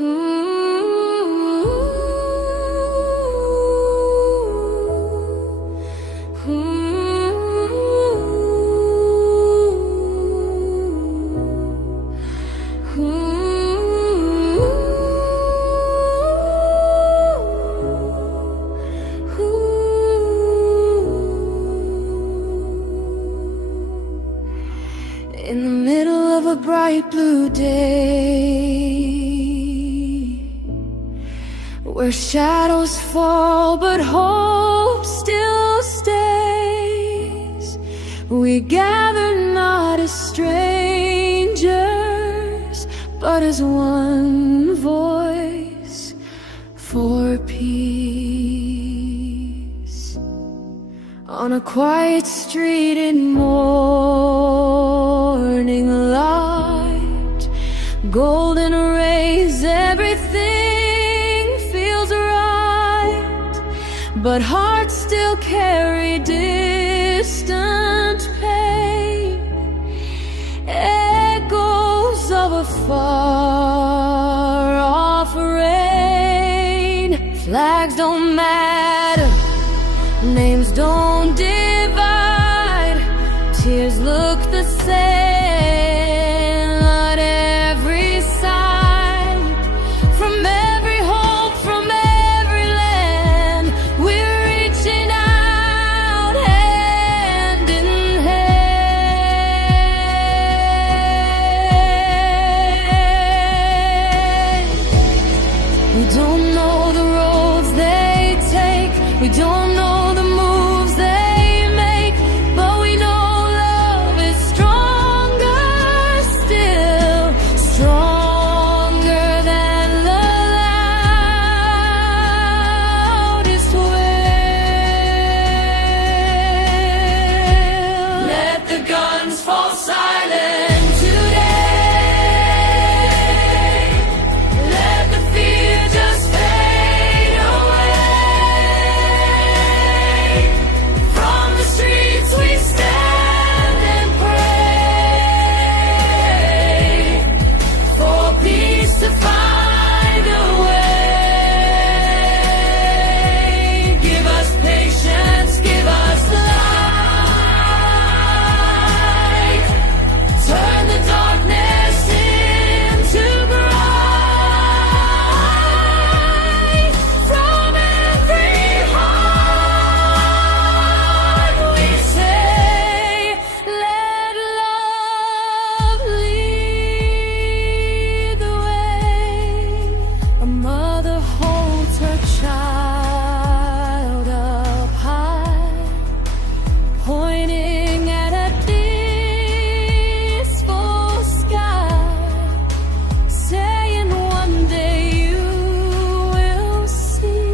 In the middle of a bright blue day, where shadows fall but hope still stays, we gather not as strangers, but as one voice for peace. On a quiet street in morning light, golden rays, everything feels right, but hearts still carry distant pain, echoes of a far off rain. Flags don't matter, names don't divide, tears look the same on every side. From every hope, from every land, we're reaching out hand in hand. We don't know the roads they take, we don't know the moves they make, but we know love is stronger still, stronger than the loudest wail. Let the guns fall silent today. Let the fear just fade away. From the streets we stand and pray for peace to find a way. Give us patience, give us light. Turn the darkness into bright. From every heart we say, let love lead the way. A mother holds her child up high, pointing at a peaceful sky, saying one day you will see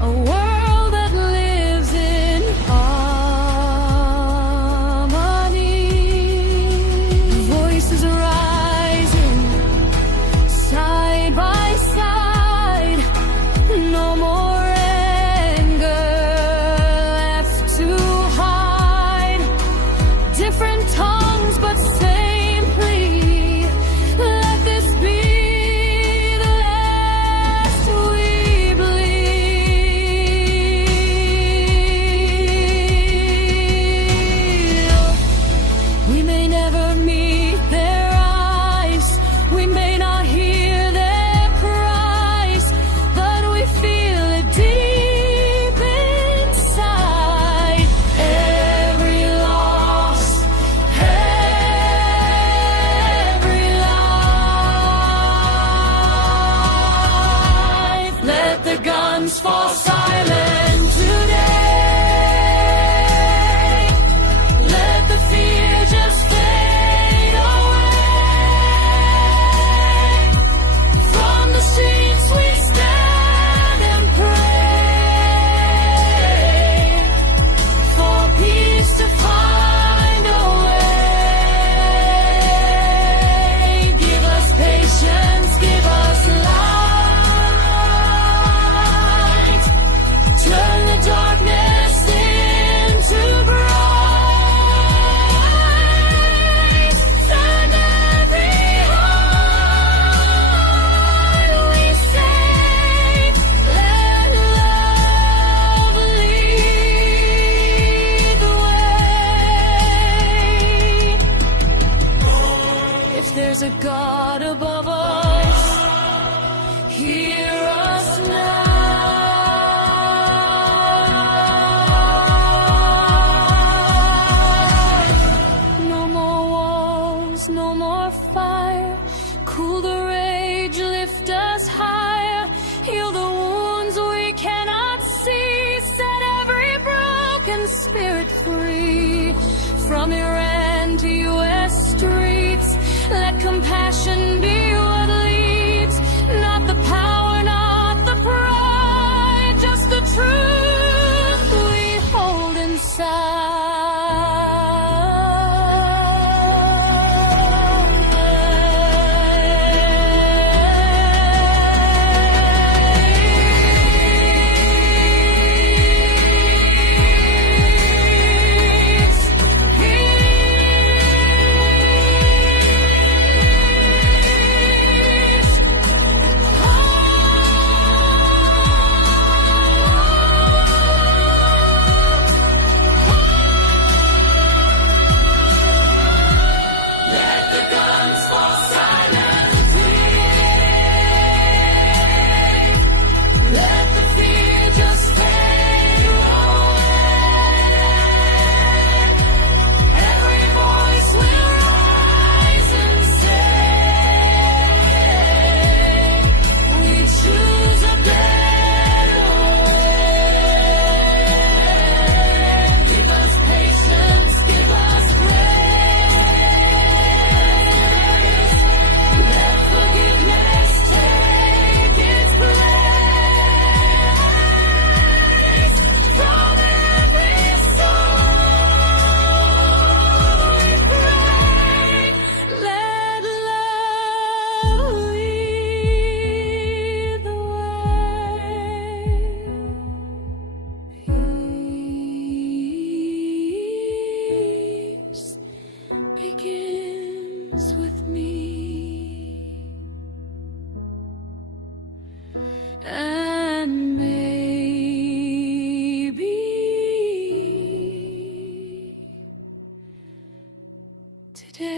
a world that lives in harmony. Voices rising side by side, no more anger left to hide. Different tongues but same plea. Let this be the last we bleed. We may never meet their eyes, we may not hear their cries, but we feel it deep inside. Every loss, every life. Let the guns fall silent today. Let the fear just fade away. From the streets we stand and pray for peace to find a way. Give us patience, give us light. If there's a God above us, hear us now. No more walls, no more fire. Cool the rage, lift us higher. Heal the wounds we cannot see. Set every broken spirit free. From Iran to U.S. streets, let compassion be what leads. Not the power, not the pride, just the truth we hold inside. With me, and maybe today